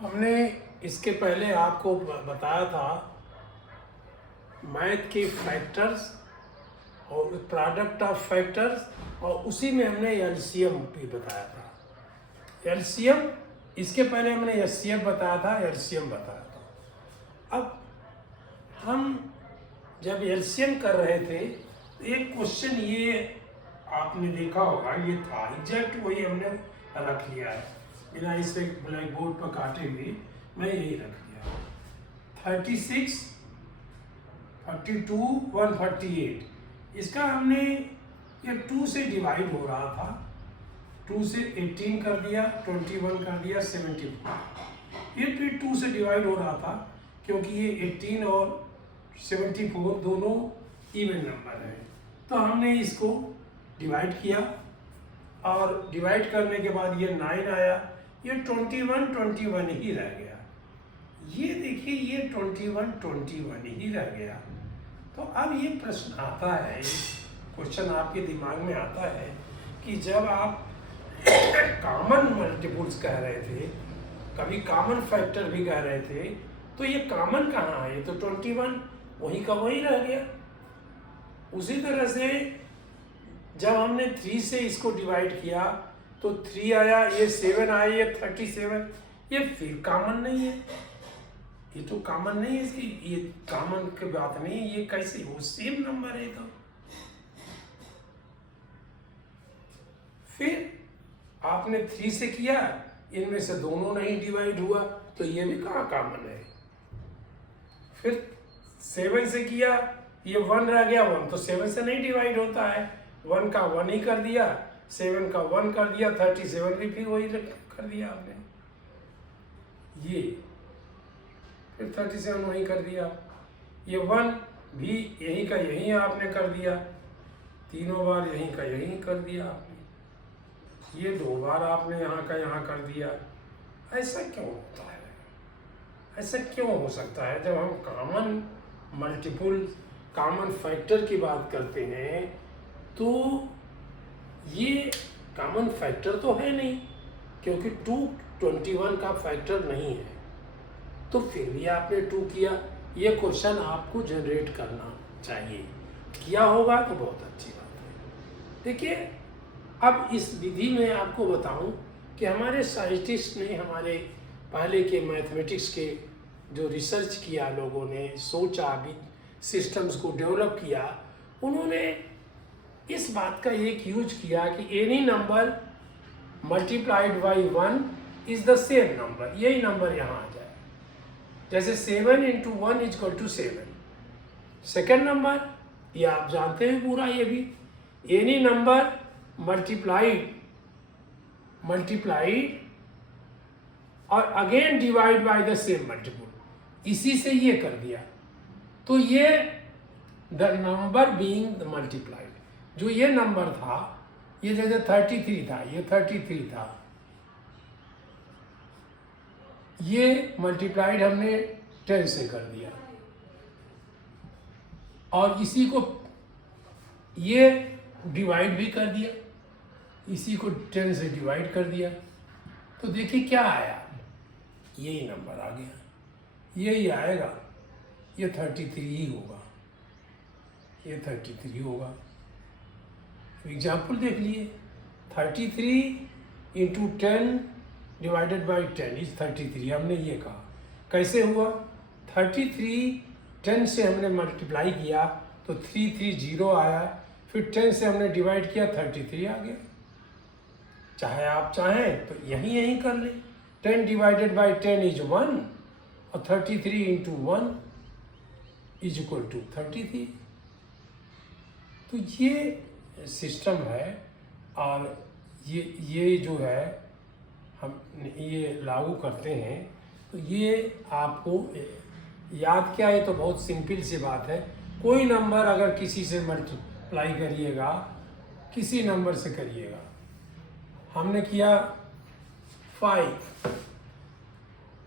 हमने इसके पहले आपको बताया था मैथ के फैक्टर्स और प्रोडक्ट ऑफ फैक्टर्स, और उसी में हमने एलसीएम भी बताया था। एलसीएम, इसके पहले हमने एचसीएफ बताया था, एलसीएम बताया था। अब हम जब एलसीएम कर रहे थे तो एक क्वेश्चन ये आपने देखा होगा, ये था एग्जैक्ट वही हमने रख लिया है, बिना इसे ब्लैक बोर्ड पर काटे हुए मैं यही रख लिया। 36, 42, 148, इसका हमने ये 2 से डिवाइड हो रहा था, 2 से 18 कर दिया, 21 कर दिया, 74। ये फिर 2 से डिवाइड हो रहा था क्योंकि ये 18 और 74 दोनों इवन नंबर है। तो हमने इसको डिवाइड किया और डिवाइड करने के बाद ये 9 आया, ये 21 ही रह गया। ये देखिए ये 21 ही रह गया। तो अब ये प्रश्न आता है, क्वेश्चन आपके दिमाग में आता है कि जब आप कॉमन मल्टीपल्स कह रहे थे, कभी कॉमन फैक्टर भी कह रहे थे, तो ये कॉमन कहाँ है? ये तो 21 वही का वही रह गया। उसी तरह से जब हमने 3 से इसको डिवाइड किया तो 3 आया, ये 7 आया, ये 37, ये फिर कॉमन नहीं है, ये तो कॉमन नहीं है, इसकी ये कॉमन की बात नहीं है, ये कैसे हो? सेम नंबर है। तो फिर आपने 3 से किया, इनमें से दोनों नहीं डिवाइड हुआ, तो ये भी कहाँ कॉमन है। फिर 7 से किया, ये 1 रह गया, 1 तो 7 से नहीं डिवाइड होता है, 1 का 1 ही कर दिया, 7 का 1 कर दिया, 37 भी फिर वही कर दिया आपने, ये फिर 37 वही कर दिया, ये 1 भी यही का यही आपने कर दिया, तीनों बार यही का यही कर दिया आपने, ये 2 बार आपने यहाँ का यहाँ कर दिया। ऐसा क्यों होता है? ऐसा क्यों हो सकता है? जब हम कॉमन मल्टीपल कॉमन फैक्टर की बात करते हैं तो ये कॉमन फैक्टर तो है नहीं, क्योंकि 221 का फैक्टर नहीं है। तो फिर भी आपने 2 किया, ये क्वेश्चन आपको जनरेट करना चाहिए, किया होगा तो बहुत अच्छी बात है। देखिए, अब इस विधि में आपको बताऊं कि हमारे साइंटिस्ट ने, हमारे पहले के मैथमेटिक्स के जो रिसर्च किया, लोगों ने सोचा भी, सिस्टम्स को डेवलप किया, उन्होंने इस बात का एक यूज किया कि any number multiplied by 1 is the same number, यही नंबर यहाँ आ जाए। जैसे 7 × 1 = 7। सेकेंड नंबर, ये आप जानते हैं पूरा, ये भी एनी नंबर मल्टीप्लाइड और again divide by the same multiple, इसी से ये कर दिया। तो ये द नंबर बीइंग मल्टीप्लाइड, जो ये नंबर था, ये जैसे 33 था, ये 33 था, ये मल्टीप्लाइड हमने 10 से कर दिया, और इसी को ये डिवाइड भी कर दिया, इसी को 10 से डिवाइड कर दिया। तो देखिए क्या आया, यही नंबर आ गया, यही आएगा, ये 33 ही होगा, ये 33 होगा। एग्जाम्पल देख लिए, 33 × 10 डिवाइडेड बाई 10 इज 33, हमने ये कहा। कैसे हुआ? 33 10 से हमने मल्टीप्लाई किया तो 330 आया, फिर 10 से हमने डिवाइड किया, 33 आ गया। चाहे आप चाहें तो यही कर लें, 10 डिवाइडेड बाई 10 इज 1, और 33 × 1 = 33। तो ये सिस्टम है, और ये जो है हम ये लागू करते हैं, तो ये आपको याद क्या है? तो बहुत सिंपल सी बात है, कोई नंबर अगर किसी से मल्टीप्लाई करिएगा, किसी नंबर से करिएगा, हमने किया 5,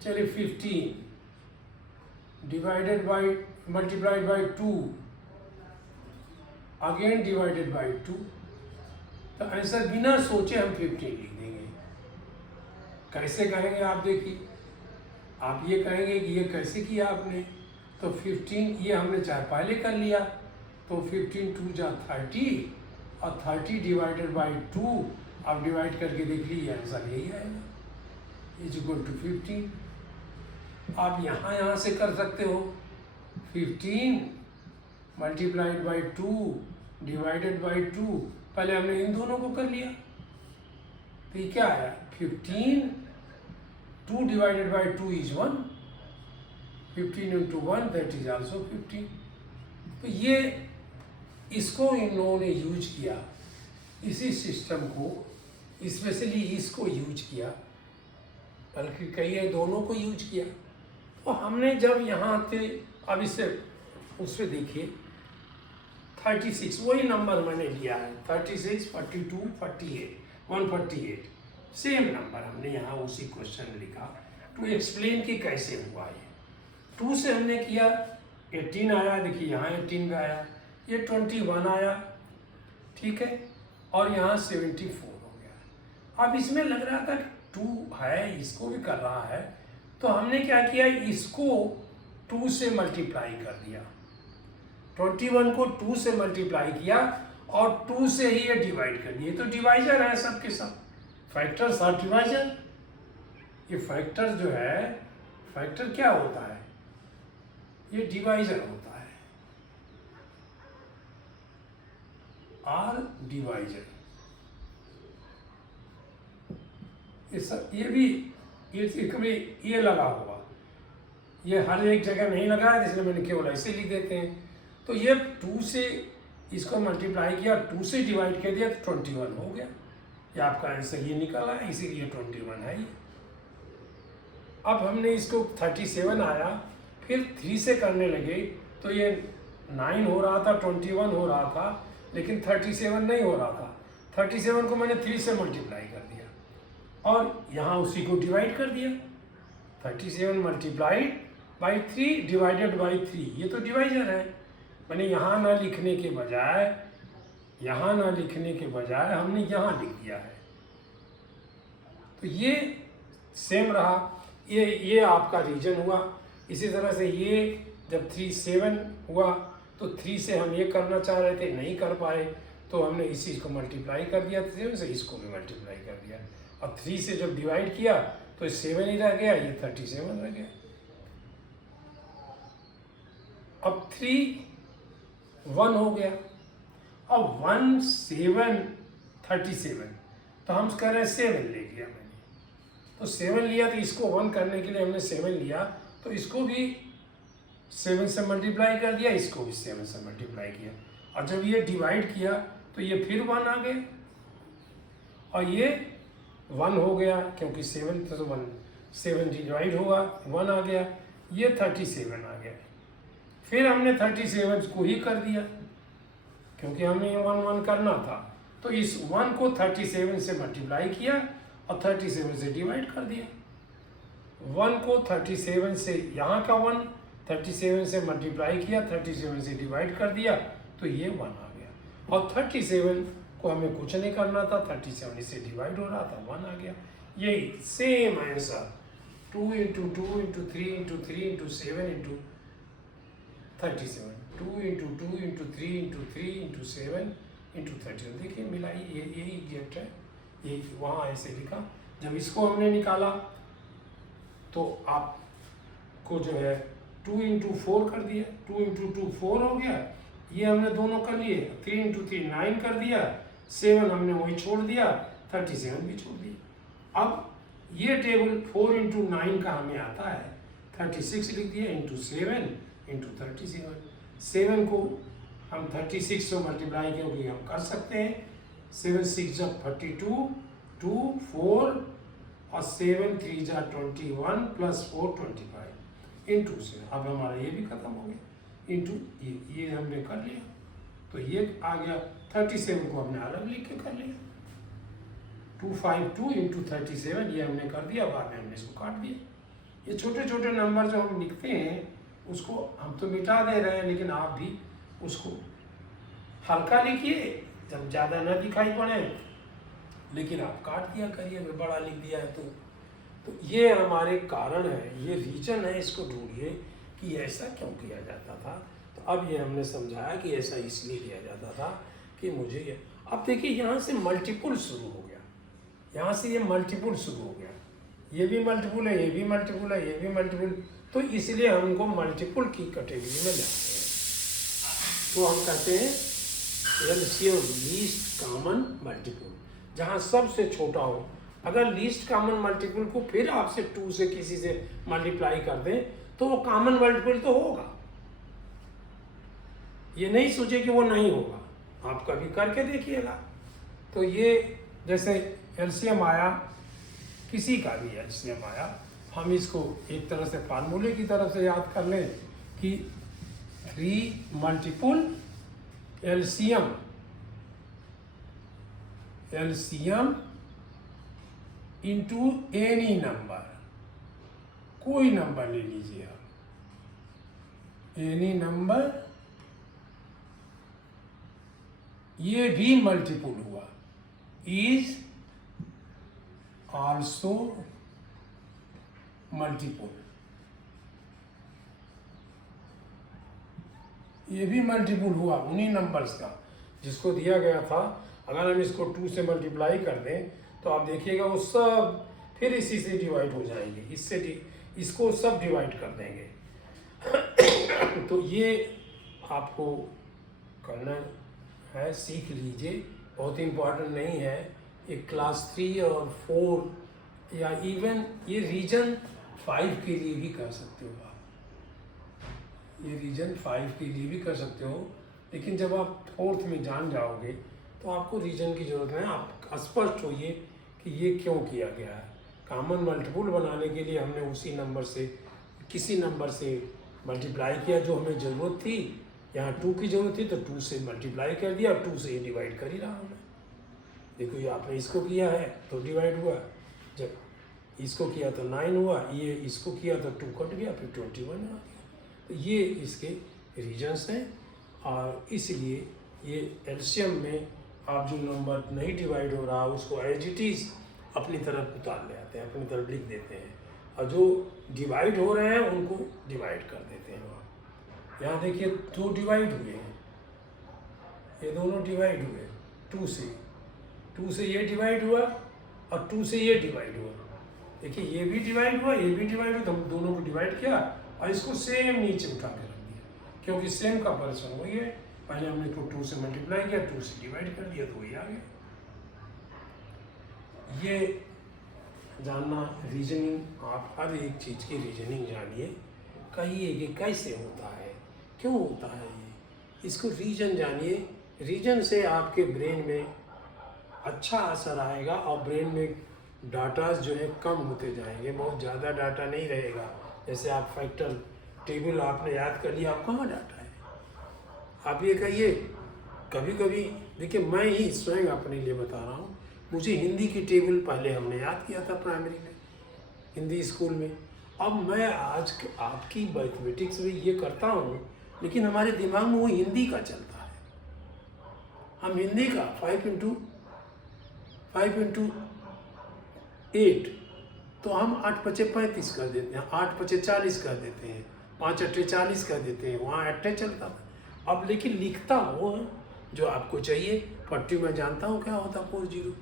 चलिए 15 divided by multiplied by 2, again divided by 2, तो ऐसा बिना सोचे हम 15 लिख देंगे। कैसे करेंगे आप देखिए, आप ये कहेंगे कि ये कैसे किया आपने, तो 15 ये हमने चाहे पहले कर लिया, तो 15 2 जा 30 और 30 डिवाइडेड बाई 2 आप डिवाइड करके देख लीजिए आंसर यही आएगा इज इक्वल टू 15। आप यहाँ से कर सकते हो 15 मल्टीप्लाइड बाई 2 डिवाइडेड बाई 2, पहले हमने इन दोनों को कर लिया, तो ये क्या आया 15 2 divided by 2 is 1, 15 into 1 that is also 15। तो ये इसको इन लोगों ने यूज किया, इसी सिस्टम को स्पेशली इसको यूज किया, बल्कि कई दोनों को यूज किया। तो हमने जब यहाँ थे, अब इससे उससे देखिए 36 वही नंबर मैंने लिया है 36 42 48 148 सेम नंबर हमने यहाँ उसी क्वेश्चन में लिखा टू एक्सप्लेन कि कैसे हुआ ये। 2 से हमने किया 18 आया, देखिए यहाँ 18 भी आया, ये 21 आया, ठीक है, और यहाँ 74 हो गया। अब इसमें लग रहा था कि 2 है, इसको भी कर रहा है, तो हमने क्या किया, इसको 2 से मल्टीप्लाई कर दिया, 21 को 2 से मल्टीप्लाई किया और 2 से ही ये डिवाइड कर दिए। तो डिवाइजर है सबके सब, फैक्टर्स आर डिवाइजर। ये फैक्टर जो है, फैक्टर क्या होता है, ये डिवाइजर होता है, आर डिवाइजर। ये भी ये लगा होगा, ये हर एक जगह नहीं लगा है, इसलिए मैंने केवल ऐसे लिख देते हैं। तो ये 2 से इसको मल्टीप्लाई किया, 2 से डिवाइड कर दिया तो 21 हो गया। ये आपका आंसर ये निकला है, इसीलिए 21 है ये। अब हमने इसको 37 आया, फिर 3 से करने लगे तो ये 9 हो रहा था, 21 हो रहा था, लेकिन 37 नहीं हो रहा था। 37 को मैंने 3 से मल्टीप्लाई कर दिया और यहाँ उसी को डिवाइड कर दिया। 37 मल्टीप्लाइड बाई 3 डिवाइडेड बाई 3, ये तो डिवाइजर है। मैंने यहाँ ना लिखने के बजाय हमने यहाँ लिख दिया है, तो ये सेम रहा। ये आपका रीजन हुआ। इसी तरह से ये जब 3 7 हुआ तो 3 से हम ये करना चाह रहे थे, नहीं कर पाए, तो हमने इसी को मल्टीप्लाई कर दिया, 7 से इसको भी मल्टीप्लाई कर दिया, और 3 से जब डिवाइड किया तो 7 ही रह गया, ये 37 रह गया। अब 3 1 हो गया, अब 1 7 37, तो हम कह रहे हैं 7 ले लिया मैंने, तो 7 लिया, तो इसको 1 करने के लिए हमने 7 लिया, तो इसको भी 7 से मल्टीप्लाई कर दिया, इसको भी 7 से मल्टीप्लाई किया, और जब ये डिवाइड किया तो ये फिर 1 आ गया, और ये 1 हो गया, क्योंकि 7 तो 1 7 डिवाइड हुआ, 1 आ गया, ये 37 आ गया। फिर हमने 37 को ही कर दिया, क्योंकि हमें 1 1 करना था, तो इस 1 को 37 से मल्टीप्लाई किया और 37 से डिवाइड कर दिया। 1 को 37 से, यहाँ का 1 37 से मल्टीप्लाई किया, 37 से डिवाइड कर दिया, तो ये 1 आ गया, और 37 को हमें कुछ नहीं करना था, 37 इससे डिवाइड हो रहा था, 1 आ गया। यही same answer 2 into 2 into 3 into 3 into 7 into 37, 2 into 2 into 3 into 3 into 7 into 37। देखिए मिलाई, यही एग्जैक्ट है, ये वहाँ ऐसे लिखा। जब इसको हमने निकाला तो आपको जो है 2 इंटू 4 कर दिया, 2 इंटू 2 4 हो गया, ये हमने दोनों कर लिए, 3 इंटू 3 9 कर दिया, 7 हमने वही छोड़ दिया, 37 भी छोड़ दिया। अब ये टेबल 4 इंटू 9 का हमें आता है, 36 लिख दिया इंटू 7 इंटू 37। 7 को हम 36 से मल्टीप्लाई क्योंकि हम कर सकते हैं, 7 6 जा 42, 2 4 और 7 3 जा 21 प्लस 4 25 इंटू 7। अब हमारा ये भी खत्म हो गया, इंटू ये हमने कर लिया, तो ये आ गया। 37 को हमने अलग लिख के कर लिया, 252 इंटू 37 ये हमने कर दिया, बाद में हमने इसको काट दिया। ये छोटे छोटे नंबर जो हम लिखते हैं उसको हम तो मिटा दे रहे हैं, लेकिन आप भी उसको हल्का लिखिए जब ज़्यादा न दिखाई पड़े, लेकिन आप काट दिया करिए, अगर बड़ा लिख दिया है तो तो ये हमारे कारण है, ये रीजन है, इसको ढूंढिए कि ऐसा क्यों किया जाता था। तो अब ये हमने समझाया कि ऐसा इसलिए किया जाता था कि मुझे ये, अब देखिए यहाँ से मल्टीपुल शुरू हो गया, यहाँ से ये मल्टीपुल शुरू हो गया, ये भी मल्टीपुल है, ये भी मल्टीपुल है, ये भी मल्टीपुल, तो इसलिए हम उनको मल्टीपुल की कैटेगरी में लाते हैं। तो हम कहते हैं एलसीएम लीस्ट कॉमन मल्टीपुल, जहाँ सबसे छोटा हो। अगर लीस्ट कॉमन मल्टीपुल को फिर आपसे 2 से किसी से मल्टीप्लाई कर दें तो वो कॉमन मल्टीपुल तो होगा, ये नहीं सोचे कि वो नहीं होगा, आप कभी करके देखिएगा। तो ये जैसे एलसीएम आया, किसी का भी एलसीएम आया, हम इसको एक तरह से फार्मूले की तरफ से याद कर लें कि 3 multiple LCM into any number, कोई नंबर ले लीजिए आप, एनी नंबर, ये भी मल्टीपुल हुआ, इज आल्सो मल्टीपुल, ये भी मल्टीपुल हुआ उन्हीं नंबर्स का जिसको दिया गया था। अगर हम इसको 2 से मल्टीप्लाई कर दें तो आप देखिएगा वो सब फिर इसी से डिवाइड हो जाएंगे, इसको सब डिवाइड कर देंगे। तो ये आपको करना है, सीख लीजिए, बहुत इम्पोर्टेंट नहीं है। ये क्लास 3 और 4 या इवन ये रीजन 5 के लिए भी कर सकते हो आप, ये रीजन 5 के लिए भी कर सकते हो, लेकिन जब आप 4th में जान जाओगे तो आपको रीजन की ज़रूरत नहीं है। आप स्पष्ट होइए कि ये क्यों किया गया है। कॉमन मल्टीपुल बनाने के लिए हमने उसी नंबर से, किसी नंबर से मल्टीप्लाई किया जो हमें ज़रूरत थी। यहाँ 2 की ज़रूरत थी तो 2 से मल्टीप्लाई कर दिया, 2 से ये डिवाइड कर ही रहा हूँ मैं। देखो ये आपने इसको किया है तो डिवाइड हुआ, जब इसको किया तो 9 हुआ, ये इसको किया तो 2 कट गया, फिर 21 आ गया। तो ये इसके रीजन्स हैं, और इसलिए ये एलसीएम में आप जो नंबर नहीं डिवाइड हो रहा उसको एज इट इज़ अपनी तरफ उतार ले आते हैं, अपनी तरफ लिख देते हैं, और जो डिवाइड हो रहे हैं उनको डिवाइड कर देते हैं। यहाँ देखिए 2 डिवाइड हुए हैं, ये दोनों डिवाइड हुए 2 से ये डिवाइड हुआ और 2 से ये डिवाइड हुआ। देखिए ये भी डिवाइड हुआ, ये भी डिवाइड हुआ, तो हम दोनों को डिवाइड किया और इसको सेम नीचे उठा के रख दिया, क्योंकि सेम का पर्सन वही है। पहले हमने इसको 2 से मल्टीप्लाई किया, 2 से डिवाइड कर दिया, तो वही आ गया। ये जानना रीजनिंग, आप हर एक चीज़ की रीजनिंग जानिए, कहिए कि कैसे होता है, क्यों होता है ये, इसको रीजन जानिए। रीजन से आपके ब्रेन में अच्छा असर आएगा और ब्रेन में डाटाज जो है कम होते जाएंगे, बहुत ज़्यादा डाटा नहीं रहेगा। जैसे आप फैक्टर टेबल आपने याद कर लिया, आप कहाँ डाटा है, आप ये कहिए। कभी कभी देखिए, मैं ही स्वयं अपने लिए बता रहा हूँ, मुझे हिंदी की टेबल पहले हमने याद किया था प्राइमरी में, हिंदी स्कूल में। अब मैं आज आपकी मैथमेटिक्स में ये करता हूँ, लेकिन हमारे दिमाग में वो हिंदी का चलता है। हम हिंदी का 5 इंटू 8, तो हम 8 पचे 35 कर देते हैं, 8 पचे 40 कर देते हैं, 5 अट्ठे 40 कर देते हैं, वहाँ अट्ठे चलता था। अब लेकिन लिखता वो जो आपको चाहिए, पट्टी में जानता हूँ क्या होता 40,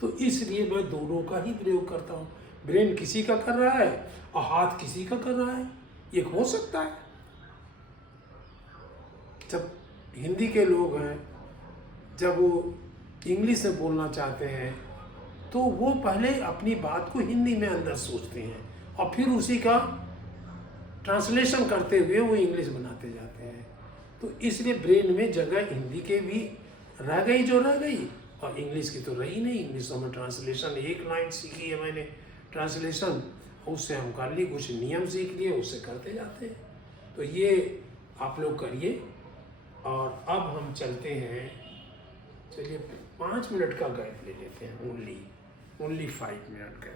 तो इसलिए मैं दोनों का ही प्रयोग करता हूँ। ब्रेन किसी का कर रहा है और हाथ किसी का कर रहा है, ये हो सकता है। जब हिंदी के लोग हैं, जब वो इंग्लिश में बोलना चाहते हैं तो वो पहले अपनी बात को हिंदी में अंदर सोचते हैं और फिर उसी का ट्रांसलेशन करते हुए वो इंग्लिश बनाते जाते हैं। तो इसलिए ब्रेन में जगह हिंदी के भी रह गई जो रह गई, और इंग्लिश की तो रही नहीं। इंग्लिश में ट्रांसलेशन, एक लाइन सीखी है मैंने ट्रांसलेशन, उससे हम कर ली, कुछ नियम सीख लिए, उससे करते जाते हैं। तो ये आप लोग करिए। और अब हम चलते हैं, चलिए 5 मिनट का गैप ले लेते हैं, ओनली 5 मिनट का।